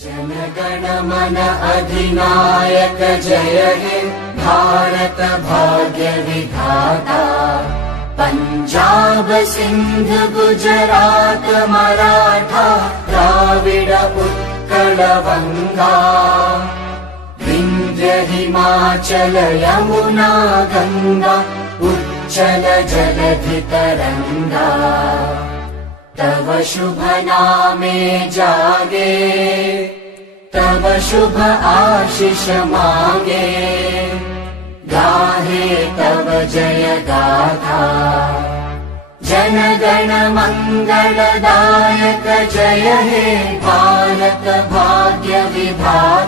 जनगण मन अधिनायक जय हे भारत भाग्य विधाता। पंजाब सिंध गुजरात मराठा द्राविड उत्कल बंगा। विंध्य हिमाचल यमुना गंगा उच्चल जलधि तरंगा। तव शुभ नामे जागे तव शुभ आशीष मागे। गाहे तव जय गाथा जन गण मंगलदायक जय हे भारत भाग्य विधाता।